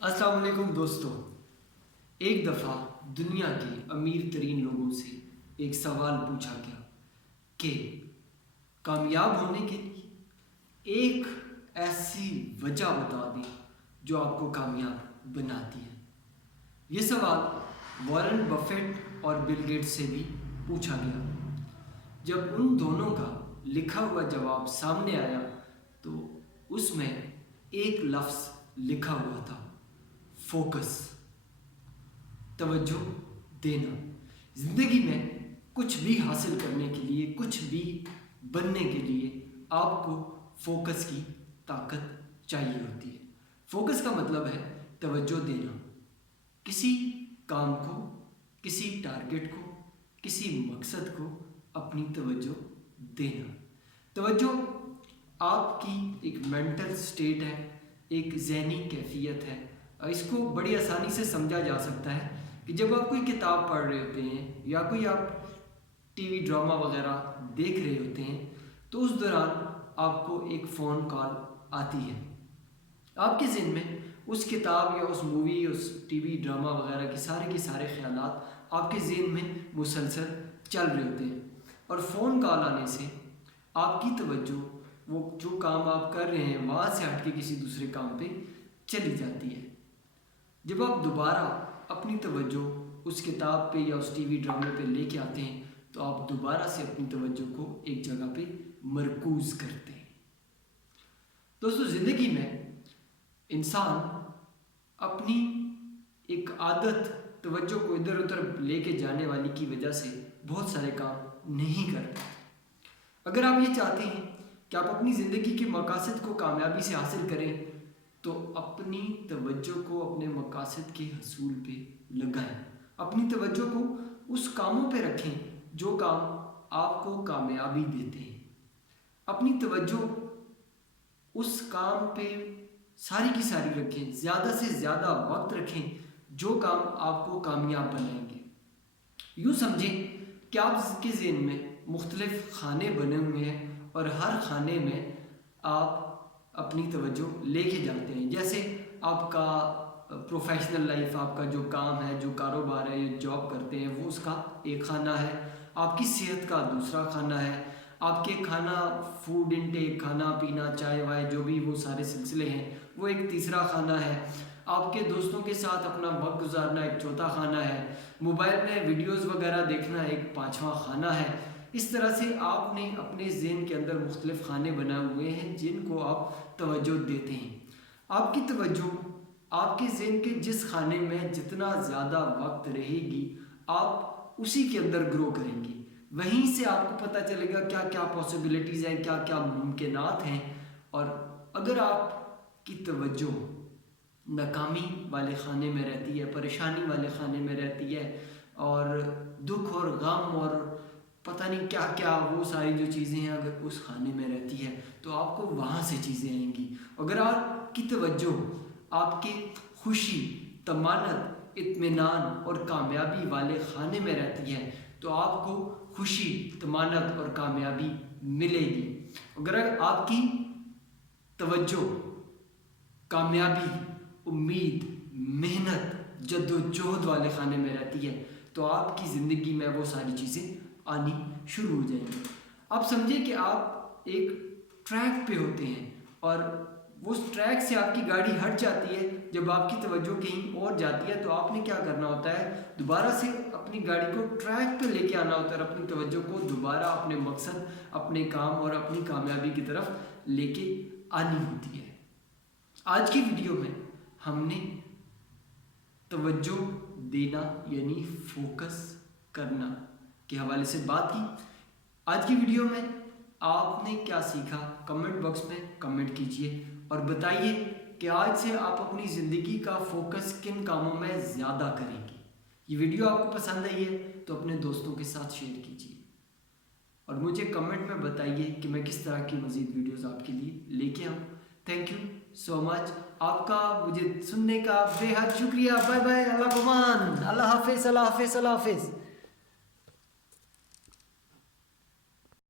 السلام علیکم دوستو، ایک دفعہ دنیا کے امیر ترین لوگوں سے ایک سوال پوچھا گیا کہ کامیاب ہونے کے لیے ایک ایسی وجہ بتا دیں جو آپ کو کامیاب بناتی ہے۔ یہ سوال وارن بفیٹ اور بل گیٹس سے بھی پوچھا گیا۔ جب ان دونوں کا لکھا ہوا جواب سامنے آیا تو اس میں ایک لفظ لکھا ہوا تھا: فوکس، توجہ دینا۔ زندگی میں کچھ بھی حاصل کرنے کے لیے، کچھ بھی بننے کے لیے آپ کو فوکس کی طاقت چاہیے ہوتی ہے۔ فوکس کا مطلب ہے توجہ دینا، کسی کام کو، کسی ٹارگٹ کو، کسی مقصد کو اپنی توجہ دینا۔ توجہ آپ کی ایک مینٹل سٹیٹ ہے، ایک ذہنی کیفیت ہے۔ اس کو بڑی آسانی سے سمجھا جا سکتا ہے کہ جب آپ کوئی کتاب پڑھ رہے ہوتے ہیں یا کوئی آپ ٹی وی ڈرامہ وغیرہ دیکھ رہے ہوتے ہیں تو اس دوران آپ کو ایک فون کال آتی ہے۔ آپ کے ذہن میں اس کتاب یا اس مووی، اس ٹی وی ڈرامہ وغیرہ کے سارے خیالات آپ کے ذہن میں مسلسل چل رہے ہوتے ہیں، اور فون کال آنے سے آپ کی توجہ وہ جو کام آپ کر رہے ہیں وہاں سے ہٹ کے کسی دوسرے کام پہ چلی جاتی ہے۔ جب آپ دوبارہ اپنی توجہ اس کتاب پہ یا اس ٹی وی ڈرامے پہ لے کے آتے ہیں تو آپ دوبارہ سے اپنی توجہ کو ایک جگہ پہ مرکوز کرتے ہیں۔ دوستو، زندگی میں انسان اپنی ایک عادت، توجہ کو ادھر ادھر لے کے جانے والی کی وجہ سے بہت سارے کام نہیں کرتے۔ اگر آپ یہ چاہتے ہیں کہ آپ اپنی زندگی کے مقاصد کو کامیابی سے حاصل کریں تو اپنی توجہ کو اپنے مقاصد کے حصول پہ لگائیں۔ اپنی توجہ کو اس کاموں پہ رکھیں جو کام آپ کو کامیابی دیتے ہیں۔ اپنی توجہ اس کام پہ ساری کی ساری رکھیں، زیادہ سے زیادہ وقت رکھیں جو کام آپ کو کامیاب بنائیں گے۔ یوں سمجھیں کہ آپ کے ذہن میں مختلف خانے بنے ہوئے ہیں اور ہر خانے میں آپ اپنی توجہ لے کے جاتے ہیں۔ جیسے آپ کا پروفیشنل لائف، آپ کا جو کام ہے، جو کاروبار ہے، جو جاب کرتے ہیں، وہ اس کا ایک خانہ ہے۔ آپ کی صحت کا دوسرا خانہ ہے۔ آپ کے کھانا، فوڈ انٹیک، کھانا پینا، چائے وائے، جو بھی وہ سارے سلسلے ہیں، وہ ایک تیسرا خانہ ہے۔ آپ کے دوستوں کے ساتھ اپنا وقت گزارنا ایک چوتھا خانہ ہے۔ موبائل میں ویڈیوز وغیرہ دیکھنا ایک پانچواں خانہ ہے۔ اس طرح سے آپ نے اپنے ذہن کے اندر مختلف خانے بنائے ہوئے ہیں جن کو آپ توجہ دیتے ہیں۔ آپ کی توجہ آپ کے ذہن کے جس خانے میں جتنا زیادہ وقت رہے گی، آپ اسی کے اندر گرو کریں گے۔ وہیں سے آپ کو پتہ چلے گا کیا کیا پاسبلٹیز ہیں، کیا کیا ممکنات ہیں۔ اور اگر آپ کی توجہ ناکامی والے خانے میں رہتی ہے، پریشانی والے خانے میں رہتی ہے، اور دکھ اور غم اور پتہ نہیں کیا کیا وہ ساری جو چیزیں ہیں اگر اس خانے میں رہتی ہے تو آپ کو وہاں سے چیزیں آئیں گی۔ اگر آپ کی توجہ آپ کے خوشی، طمانت، اطمینان اور کامیابی والے خانے میں رہتی ہے تو آپ کو خوشی، طمانت اور کامیابی ملے گی۔ اگر آپ کی توجہ کامیابی، امید، محنت، جد و جہد والے خانے میں رہتی ہے تو آپ کی زندگی میں وہ ساری چیزیں آنی شروع ہو جائیں گی۔ آپ سمجھیں کہ آپ ایک ٹریک پہ ہوتے ہیں اور وہ ٹریک سے آپ کی گاڑی ہٹ جاتی ہے۔ جب آپ کی توجہ کہیں اور جاتی ہے تو آپ نے کیا کرنا ہوتا ہے، دوبارہ سے اپنی گاڑی کو ٹریک پہ لے کے آنا ہوتا ہے، اور اپنی توجہ کو دوبارہ اپنے مقصد، اپنے کام اور اپنی کامیابی کی طرف لے کے آنی ہوتی ہے۔ آج کی ویڈیو میں ہم نے توجہ دینا یعنی فوکس کرنا کے حوالے سے بات کی۔ آج کی ویڈیو میں آپ نے کیا سیکھا، کمنٹ باکس میں کمنٹ کیجئے اور بتائیے کہ آج سے آپ اپنی زندگی کا فوکس کن کاموں میں زیادہ کریں گے۔ یہ ویڈیو آپ کو پسند آئی ہے تو اپنے دوستوں کے ساتھ شیئر کیجئے اور مجھے کمنٹ میں بتائیے کہ میں کس طرح کی مزید ویڈیوز آپ کے لیے لے کے آؤں۔ تھینک یو سو مچ، آپ کا مجھے سننے کا بے حد شکریہ۔ بائے بائے، اللہ پامان، اللہ حافظ، اللہ حافظ، اللہ حافظ۔